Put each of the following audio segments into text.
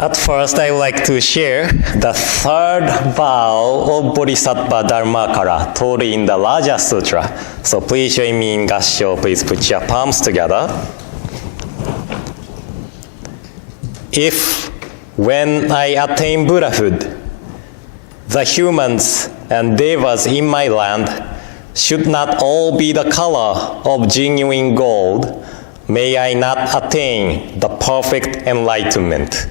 At first, I would like to share the third vow of Bodhisattva Dharmakara told in the Raja Sutra. So please join me in Gassho. Please put your palms together. If, when I attain Buddhahood, the humans and devas in my land should not all be the color of genuine gold, may I not attain the perfect enlightenment.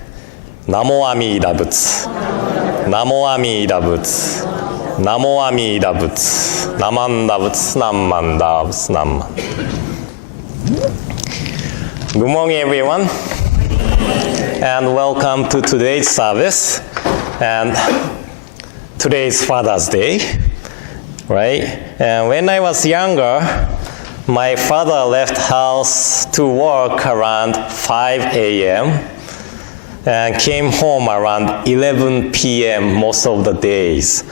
Namo Amida Butsu. Namo Amida Butsu. Namo Amida Butsu. Namanda Butsu. Namanda Butsu. Namanda. Good morning, everyone, and welcome to today's service. And today is Father's Day, right? And when I was younger, my father left house to work around 5 a.m. and came home around 11 p.m. most of the days.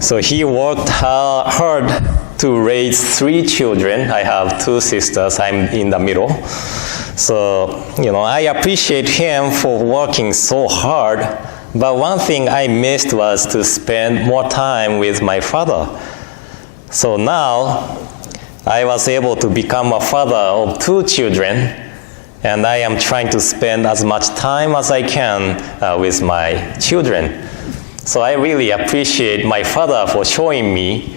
So he worked hard to raise 3 children. I have 2 sisters. I'm in the middle. So, I appreciate him for working so hard. But one thing I missed was to spend more time with my father. So now, I was able to become a father of 2 children, and I am trying to spend as much time as I can with my children. So I really appreciate my father for showing me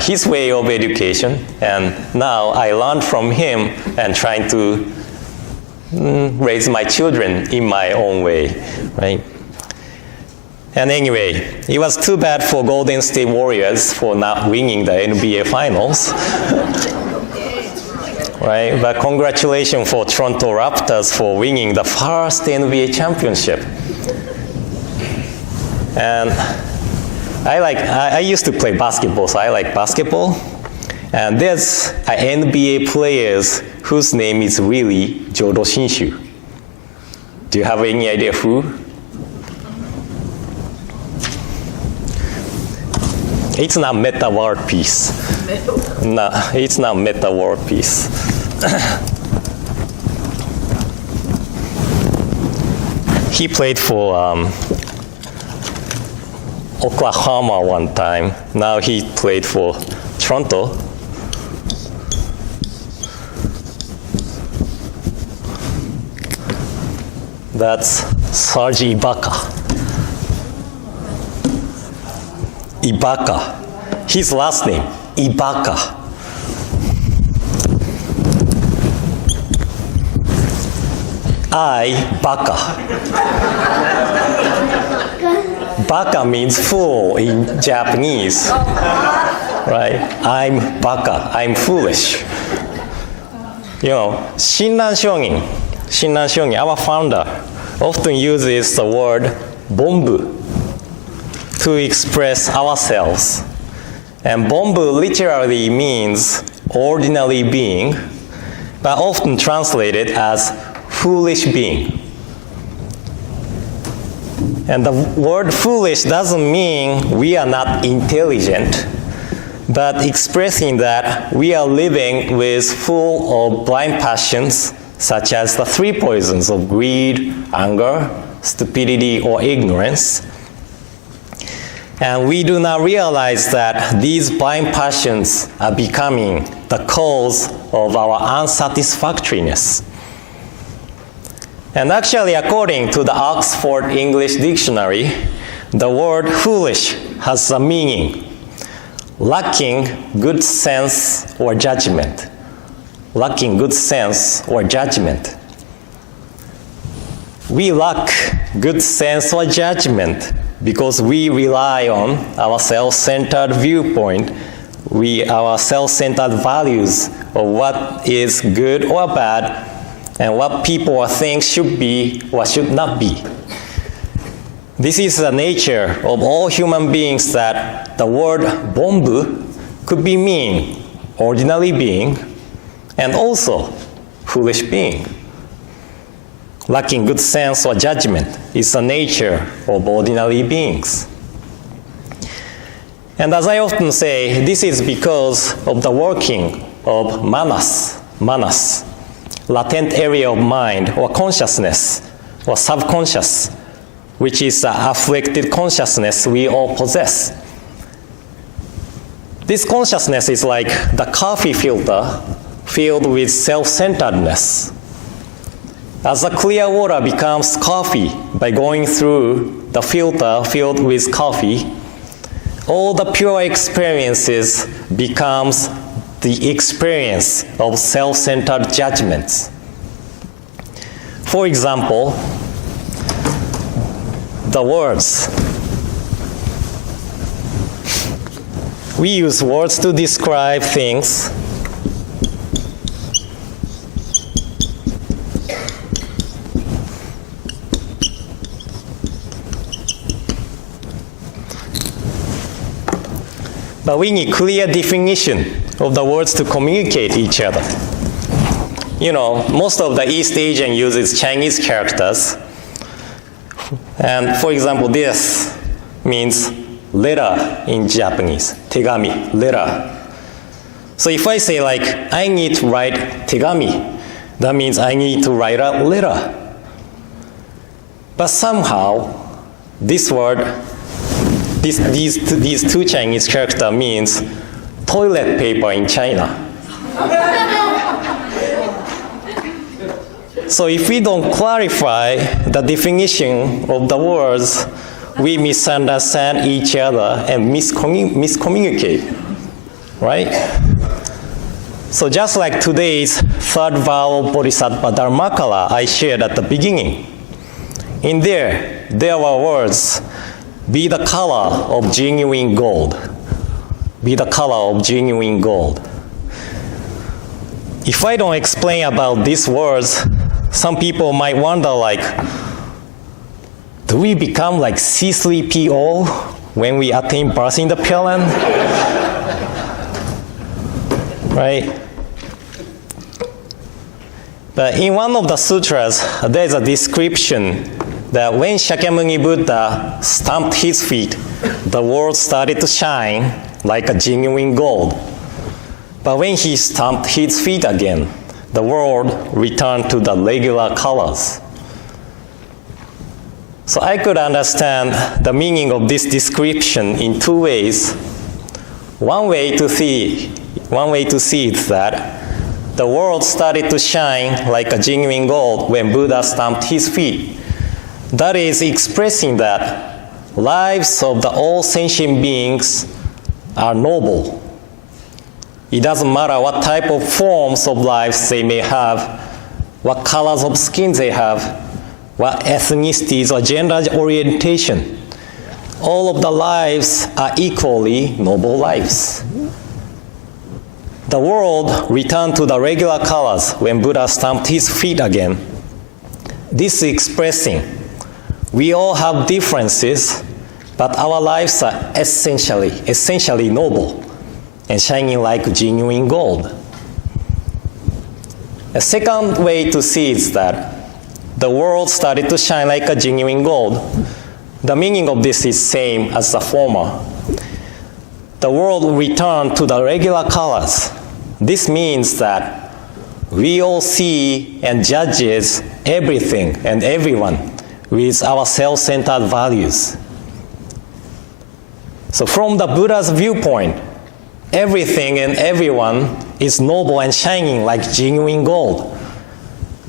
his way of education, and now I learned from him and trying to raise my children in my own way, right? And anyway, it was too bad for Golden State Warriors for not winning the NBA Finals. Right? But congratulations for Toronto Raptors for winning the first NBA championship. And I used to play basketball, so I like basketball. And there's an NBA player whose name is really Jodo Shinshu. Do you have any idea who? It's not Meta World Peace. No, it's not Meta World Peace. He played for Oklahoma one time. Now he played for Toronto. That's Serge Ibaka. Ibaka. His last name, Ibaka. Baka. Baka means fool in Japanese. Right? I'm baka. I'm foolish. Shinran Shonin, our founder, often uses the word bonbu to express ourselves. And bonbu literally means ordinary being, but often translated as foolish being. And the word foolish doesn't mean we are not intelligent, but expressing that we are living with full of blind passions, such as the 3 poisons of greed, anger, stupidity, or ignorance. And we do not realize that these blind passions are becoming the cause of our unsatisfactoriness. And actually, according to the Oxford English Dictionary, the word foolish has a meaning: lacking good sense or judgment. Lacking good sense or judgment. We lack good sense or judgment because we rely on our self-centered viewpoint, our self-centered values of what is good or bad, and what people or things should be or should not be. This is the nature of all human beings, that the word bonbu could be mean ordinary being and also foolish being. Lacking good sense or judgment is the nature of ordinary beings. And as I often say, this is because of the working of manas, latent area of mind or consciousness or subconscious, which is the afflicted consciousness we all possess. This consciousness is like the coffee filter filled with self-centeredness. As the clear water becomes coffee by going through the filter filled with coffee, all the pure experiences becomes the experience of self-centered judgments. For example, the words. We use words to describe things. But we need clear definition of the words to communicate each other. You know, most of the East Asian uses Chinese characters. And for example, this means letter in Japanese. Tegami, letter. So if I say like, I need to write tegami, that means I need to write a letter. But somehow, this word, these two Chinese characters means toilet paper in China. So if we don't clarify the definition of the words, we misunderstand each other and miscommunicate, right? So just like today's third vow of Bodhisattva Dharmakala I shared at the beginning, in there were words, be the color of genuine gold. Be the color of genuine gold. If I don't explain about these words, some people might wonder like, do we become like C3PO when we attain birth in the Pure-Land? Right? But in one of the sutras, there's a description that when Shakyamuni Buddha stamped his feet, the world started to shine like a genuine gold. But when he stamped his feet again, the world returned to the regular colors. So I could understand the meaning of this description in two ways. One way to see is that the world started to shine like a genuine gold when Buddha stamped his feet. That is expressing that lives of the all sentient beings are noble. It doesn't matter what type of forms of lives they may have, what colors of skin they have, what ethnicities or gender orientation. All of the lives are equally noble lives. The world returned to the regular colors when Buddha stamped his feet again. This is expressing we all have differences, but our lives are essentially noble and shining like genuine gold. A second way to see is that the world started to shine like a genuine gold. The meaning of this is same as the former. The world returned to the regular colors. This means that we all see and judges everything and everyone with our self-centered values. So from the Buddha's viewpoint, everything and everyone is noble and shining like genuine gold.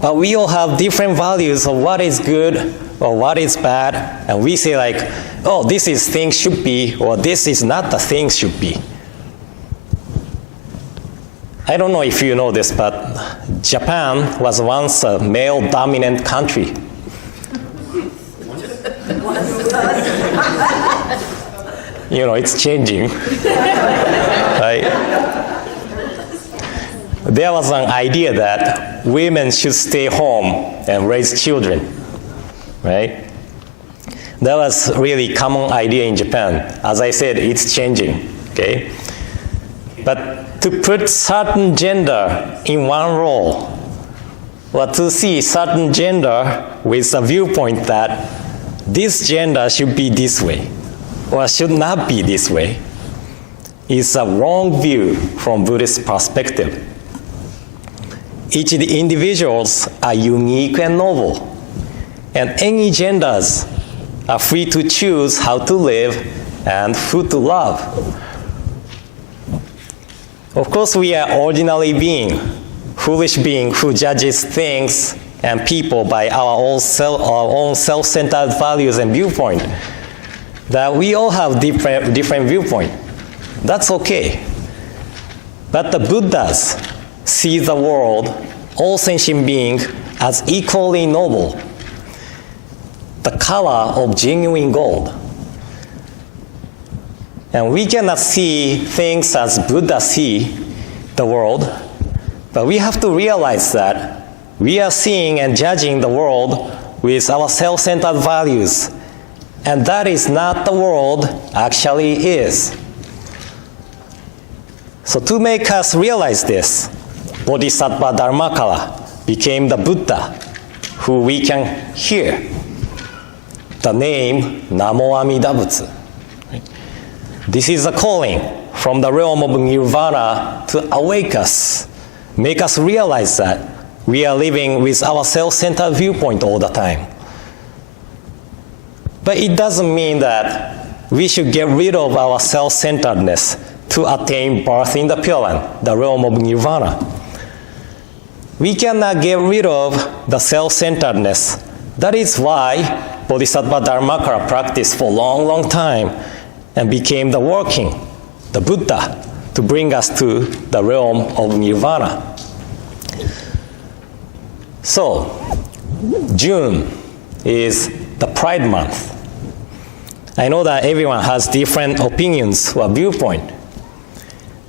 But we all have different values of what is good or what is bad, and we say like, oh, this is thing should be, or this is not the thing should be. I don't know if you know this, but Japan was once a male-dominant country. You know, it's changing, right? There was an idea that women should stay home and raise children, right? That was really common idea in Japan. As I said, it's changing, okay? But to put certain gender in one role, or to see certain gender with a viewpoint that this gender should be this way, or should not be this way, is a wrong view from Buddhist perspective. Each individuals are unique and noble. and any genders are free to choose how to live and who to love. Of course, we are ordinary being, foolish being who judges things and people by our own self-centered values and viewpoint. That we all have different viewpoint. That's okay. But the Buddhas see the world, all sentient beings, as equally noble. The color of genuine gold. And we cannot see things as Buddha see the world, but we have to realize that we are seeing and judging the world with our self-centered values, and that is not the world actually is. So to make us realize this, Bodhisattva Dharmakara became the Buddha, who we can hear. The name Namo Amida Butsu. This is a calling from the realm of nirvana to awake us, make us realize that we are living with our self-centered viewpoint all the time. But it doesn't mean that we should get rid of our self-centeredness to attain birth in the Pure Land, the realm of nirvana. We cannot get rid of the self-centeredness. That is why Bodhisattva Dharmakara practiced for a long, long time and became the working, the Buddha, to bring us to the realm of nirvana. So, June is the Pride Month. I know that everyone has different opinions or viewpoint,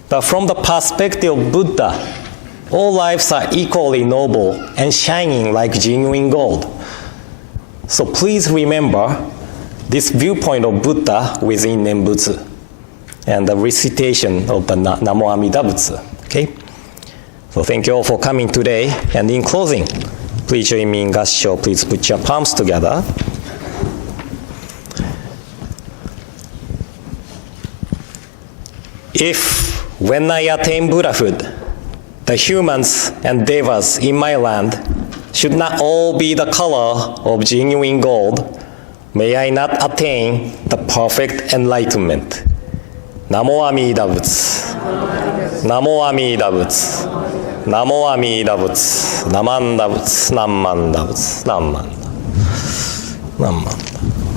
but from the perspective of Buddha, all lives are equally noble and shining like genuine gold. So please remember this viewpoint of Buddha within Nembutsu and the recitation of the Namo Amida Butsu. Okay? So thank you all for coming today. And in closing, please join me in Gassho. Please put your palms together. If, when I attain Buddhahood, the humans and devas in my land should not all be the color of genuine gold, may I not attain the perfect enlightenment. Namo Amida Butsu. Namo Amida Butsu. Namo Amida Butsu. Namanda Butsu. Namanda Butsu. Namanda. Namanda.